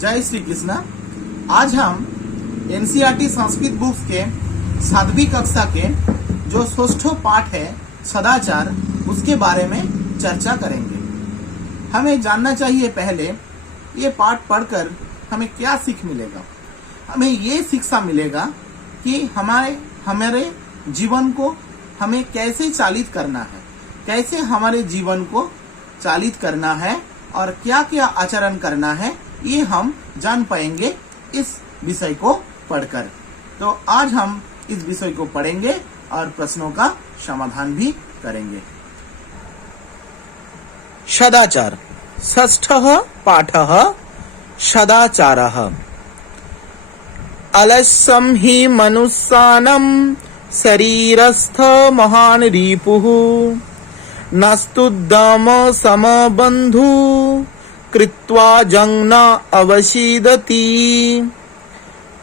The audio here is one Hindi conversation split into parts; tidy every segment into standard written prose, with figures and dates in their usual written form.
जय श्री कृष्णा। आज हम एनसीईआरटी संस्कृत बुक्स के 7वीं कक्षा के जो षष्ठ पाठ है सदाचार, उसके बारे में चर्चा करेंगे। हमें जानना चाहिए पहले ये पाठ पढ़कर हमें क्या सीख मिलेगा। हमें ये शिक्षा मिलेगा कि हमारे जीवन को हमें कैसे चालित करना है, कैसे हमारे जीवन को चालित करना है और क्या क्या आचरण करना है, ये हम जान पाएंगे इस विषय को पढ़कर। तो आज हम इस विषय को पढ़ेंगे और प्रश्नों का समाधान भी करेंगे। सदाचार षष्ठः पाठः सदाचारः। अलस्यं हि मनुष्याणां शरीरस्थ महान् रिपुः नस्तुद्दम समबन्धु कृत्वा जंग न अवशीदति।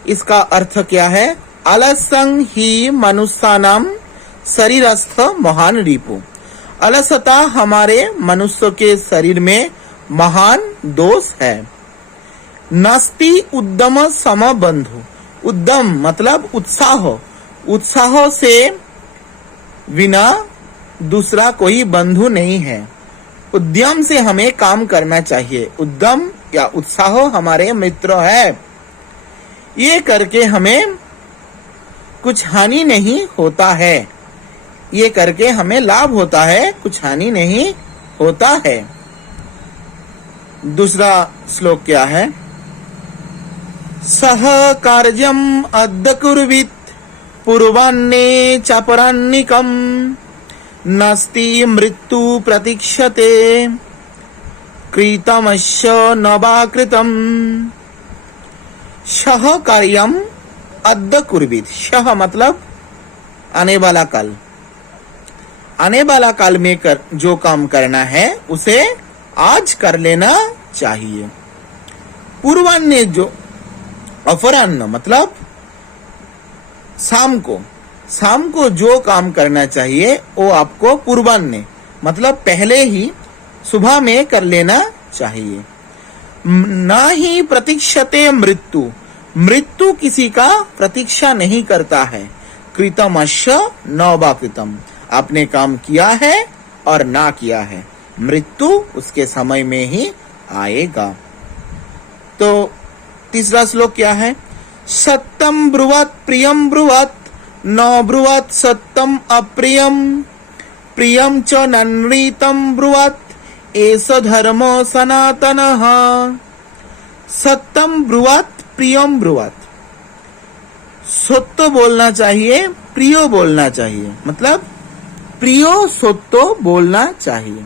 इसका अर्थ क्या है? अलसं ही मनुष्यानां शरीरस्थ महान रिपु। अलसता हमारे मनुष्य के शरीर में महान दोष है। नस्ति उद्यम समबंधु। उद्यम मतलब उत्साह, उत्साह से बिना दूसरा कोई बंधु नहीं है। उद्यम से हमें काम करना चाहिए। उद्यम या उत्साह हमारे मित्र है। ये करके हमें कुछ हानि नहीं होता है। ये करके हमें लाभ होता है, कुछ हानि नहीं होता है। दूसरा श्लोक क्या है? सह कार्यम अद्य कुर्वित पूर्वान्ने चापरान्निकम नस्ति मृत्यु प्रतीक्षते कृतमस्य न वा कृतम्। शह कार्यम अद्य कुर्वित। शह मतलब आने वाला काल। आने वाला काल में जो काम करना है उसे आज कर लेना चाहिए। पूर्वान्य जो अपराह्न मतलब शाम को जो काम करना चाहिए वो आपको पूर्वान्य मतलब पहले ही सुबह में कर लेना चाहिए। ना ही प्रतीक्षते मृत्यु। मृत्यु किसी का प्रतीक्षा नहीं करता है। कृतमस्य न वा कृतम्। आपने काम किया है और ना किया है, मृत्यु उसके समय में ही आएगा। तो तीसरा श्लोक क्या है? सत्यम ब्रुवत् प्रियम ब्रुवत् न ब्रुवत् सत्यम अप्रियम प्रियम च ननृतं ब्रुवत् एष धर्म सनातनः। सत्यम ब्रुवत् प्रियम ब्रुवत्। सत्य बोलना चाहिए, प्रियो बोलना चाहिए। मतलब प्रियो सत्य बोलना चाहिए।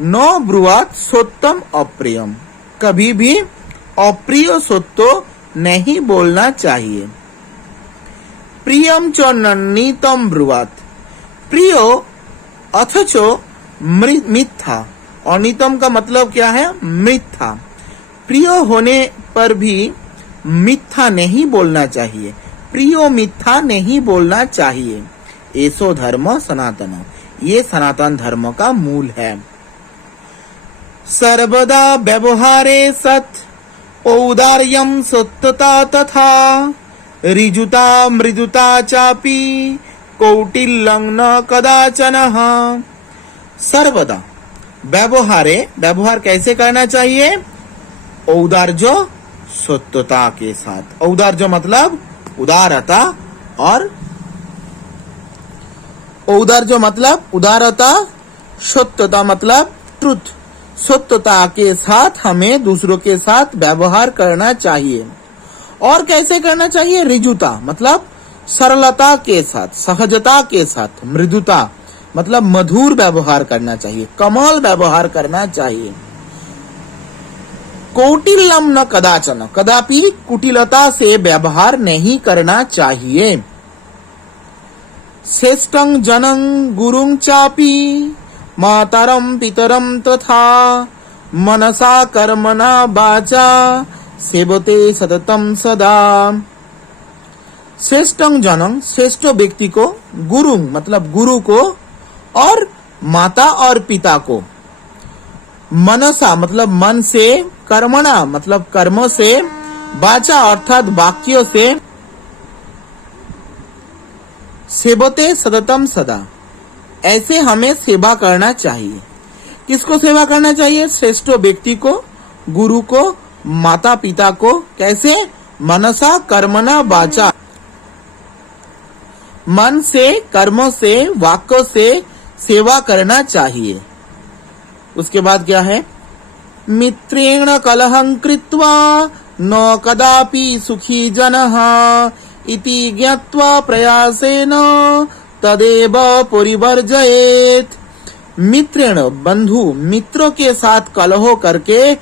न ब्रुवत् सत्यम अप्रियम। कभी भी अप्रिय सत्य नहीं बोलना चाहिए। प्रियम च नन्नीतम ब्रुवत्। प्रियो अथच मिथ्या। अनितम का मतलब क्या है? मिथ्या। प्रिय होने पर भी मिथ्या नहीं बोलना चाहिए। प्रियो मिथ्या नहीं बोलना चाहिए। एसो धर्म सनातन। ये सनातन धर्म का मूल है। सर्वदा व्यवहारे सत् औदार्यं सत्यता तथा ऋजुता मृदुता चापि कौटिल्यं न कदाचन। सर्वदा व्यवहारे, व्यवहार कैसे करना चाहिए? औदार्य सत्यता के साथ। औदार्य मतलब उदारता और औदार्य मतलब उदारता, सत्यता मतलब ट्रुथ। सत्यता के साथ हमें दूसरों के साथ व्यवहार करना चाहिए। और कैसे करना चाहिए? ऋजुता मतलब सरलता के साथ, सहजता के साथ। मृदुता मतलब मधुर व्यवहार करना चाहिए, कमाल व्यवहार करना चाहिए। कौटिल्यम न कदाचन। कदापि कुटिलता से व्यवहार नहीं करना चाहिए। श्रेष्ठं जनं गुरुं चापि मातरं पितरं तथा मनसा कर्मणा वाचा सेवते सततम सदा। श्रेष्ठं जनं श्रेष्ठ व्यक्ति को, गुरु मतलब गुरु को, और माता और पिता को, मनसा मतलब मन से, कर्मणा मतलब कर्मों से, वाचा अर्थात वाक्यों से, सेवते सततम सदा, ऐसे हमें सेवा करना चाहिए। किसको सेवा करना चाहिए? श्रेष्ठ व्यक्ति को, गुरु को, माता पिता को। कैसे? मनसा कर्मणा वाचा, मन से, कर्मों से, वाक्यों से सेवा करना चाहिए। उसके बाद क्या है? मित्रेण कलहं कृत्वा न कदापि सुखी जनः इति ज्ञात्वा प्रयासेन तदेव परिवर्जयेत्। मित्रेण बंधु, मित्रों के साथ कलह करके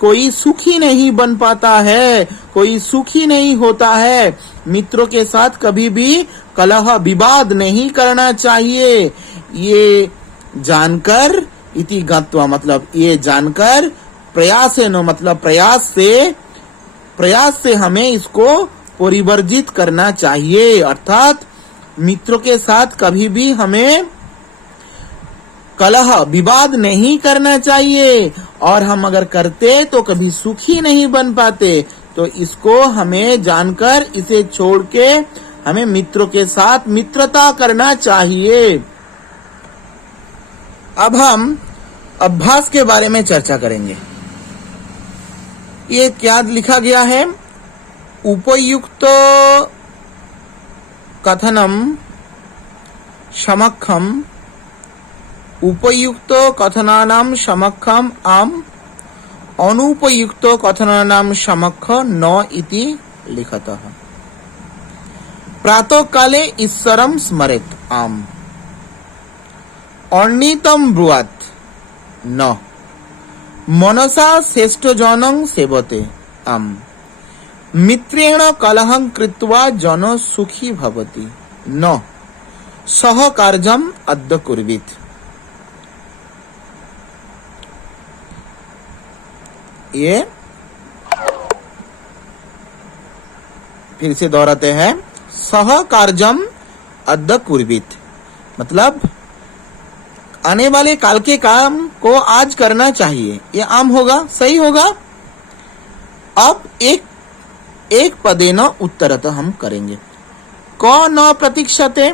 कोई सुखी नहीं बन पाता है, कोई सुखी नहीं होता है। मित्रों के साथ कभी भी कलह विवाद नहीं करना चाहिए। ये जानकर, इति ज्ञात्वा मतलब ये जानकर, प्रयासेन मतलब प्रयास से हमें इसको परिवर्जित करना चाहिए। अर्थात मित्रों के साथ कभी भी हमें कलह विवाद नहीं करना चाहिए, और हम अगर करते तो कभी सुखी नहीं बन पाते। तो इसको हमें जानकर, इसे छोड़ के हमें मित्रों के साथ मित्रता करना चाहिए। अब हम अभ्यास के बारे में चर्चा करेंगे। ये क्या लिखा गया है? उपयुक्त कथनम समक्षम, उपयुक्त कथनानां समक्षम आम, अनुपयुक्त कथनानां समक्ष न इति लिखतः। प्रातः काले ईश्वरं स्मरेत् आम, अर्णितं ब्रुवात् न, मनसा श्रेष्ठ जनं सेवते आम, मित्रेण कलहं कृत्वा जनो सुखी भवति न, सह कार्यम अद्य कुर्वीत। ये फिर से दोहराते हैं, सह कार्यम अद्य कुर्वीत मतलब आने वाले काल के काम को आज करना चाहिए। ये आम होगा, सही होगा। अब एक पदेन उत्तरतः हम करेंगे। क न प्रतीक्षते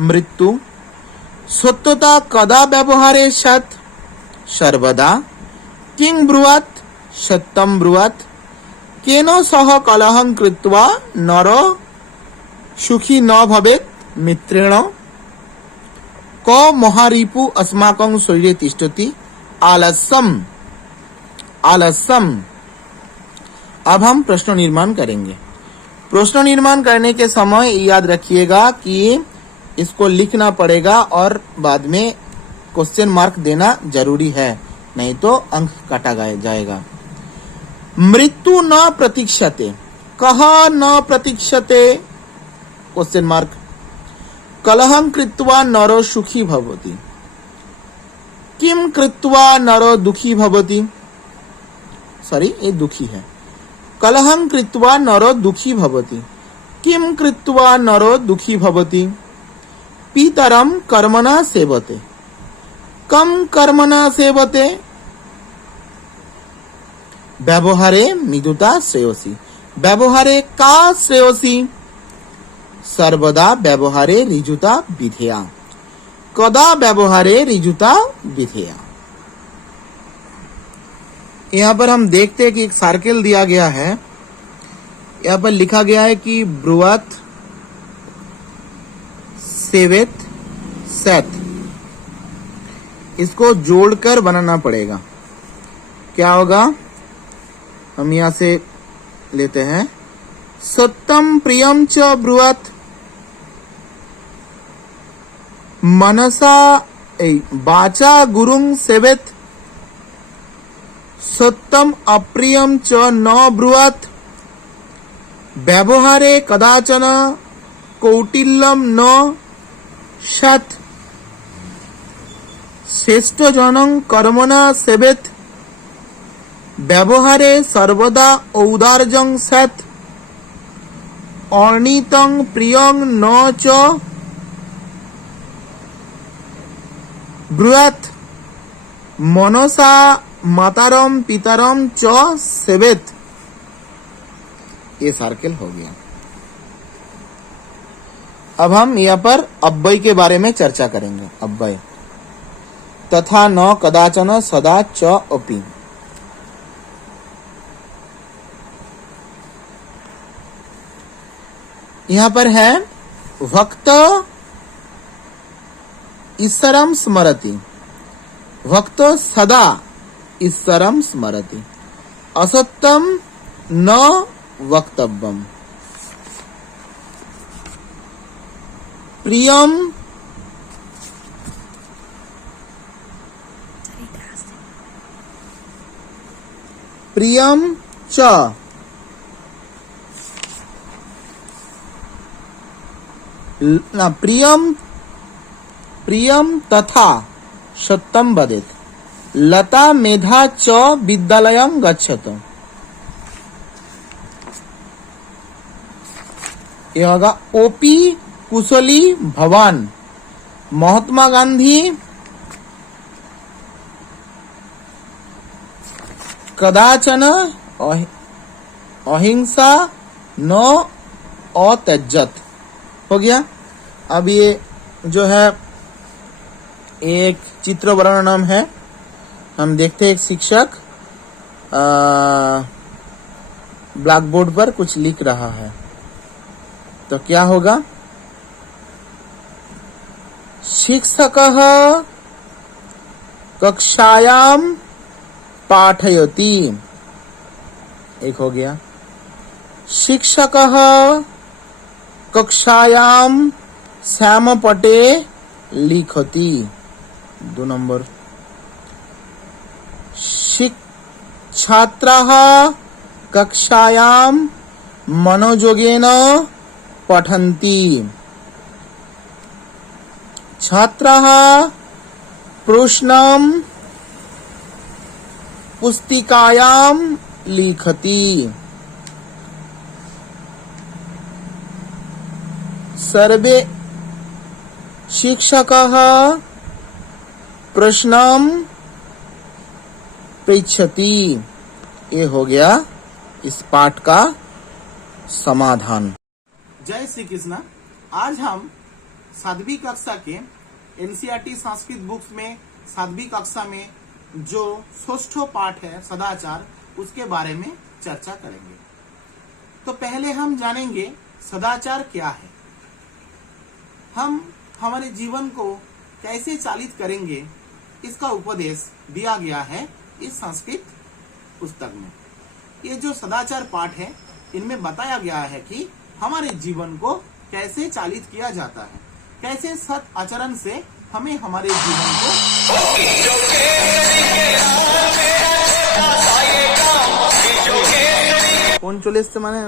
मृत्यु, सत्यता कदा व्यवहारे सत्, सर्वदा किं ब्रुवात् सत्यं ब्रुवात्, केन सह कलहं कृत्वा नरो सुखी न भवेत् मित्रेण, क महारिपु अस्माकं शरीरे तिष्ठति आलस्यम। अब हम प्रश्न निर्माण करेंगे। प्रश्न निर्माण करने के समय याद रखिएगा कि इसको लिखना पड़ेगा और बाद में क्वेश्चन मार्क देना जरूरी है, नहीं तो अंक काटा जाएगा। मृत्यु न प्रतीक्षते, कह न प्रतीक्षते क्वेश्चन मार्क, कलहं कृत्वा नरो सुखी भवति, किम कृत्वा नरो दुखी भवति, सॉरी ये दुखी है, कलहं कृत्वा नरो दुखी भवति, किम कृत्वा नरो दुखी भवति, पितरं कर्मणा सेवते, कम कर्मणा सेवते, व्यवहारे मृदुता श्रेयसी, व्यवहारे का श्रेयसी, सर्वदा व्यवहारे ऋजुता विधेया, कदा व्यवहारे ऋजुता विधेया। यहाँ पर हम देखते हैं कि एक सर्किल दिया गया है। यहाँ पर लिखा गया है कि ब्रुवात, सेवेत, सेत, इसको जोड़कर बनाना पड़ेगा। क्या होगा? हम यहाँ से लेते हैं, सत्यम प्रियम च ब्रुवात, मनसा वाचा गुरुं सेवेत, सत्यम अप्रियम च न ब्रुवात, व्यवहारे कदाचन कौटिल्यम न सत्, श्रेष्ठ जनं कर्मणा सेवेत, व्यवहारे सर्वदा औदार्यं सत्, अर्णितं प्रियं न च ब्रुवात, मनसा मातारम पितारम च सेवेत, ये सर्कल हो गया। अब हम यहाँ पर अव्यय के बारे में चर्चा करेंगे। अव्यय तथा न कदाचन सदा च अपि। यहाँ पर है भक्त ईश्वरम स्मरति, भक्त सदा ईश्वरम स्मरति, असत्यम न वक्तव्यम, प्रियम प्रियम च प्रियम तथा सत्यम वदेत, लता मेधा च विद्यालयं गच्छत। ये होगा ओपी कुशली भवान, महात्मा गांधी कदाचन अहिंसा न अत्यजत। हो गया। अब ये जो है एक चित्र वर्णन है, हम देखते हैं। एक शिक्षक ब्लैक बोर्ड पर कुछ लिख रहा है, तो क्या होगा? शिक्षकः कक्षायां पाठयति, एक हो गया। शिक्षकः कक्षायां श्यामपटे लिखति, 2 नंबर। छात्राः कक्षायां मनोयोगेन पठन्ति, छात्राः प्रश्नं पुस्तिकायां लिखति, सर्वे शिक्षकः प्रश्नं पृच्छति। ये हो गया इस पाठ का समाधान। जय श्री कृष्ण। आज हम 7वीं कक्षा के एनसीईआरटी संस्कृत बुक्स में 7वीं कक्षा में जो 6ठो पाठ है सदाचार, उसके बारे में चर्चा करेंगे। तो पहले हम जानेंगे सदाचार क्या है, हम हमारे जीवन को कैसे चालित करेंगे, इसका उपदेश दिया गया है इस संस्कृत पुस्तक में। ये जो सदाचार पाठ है, इनमें बताया गया है कि हमारे जीवन को कैसे चालित किया जाता है, कैसे सत आचरण से हमें हमारे जीवन को कौन चले माने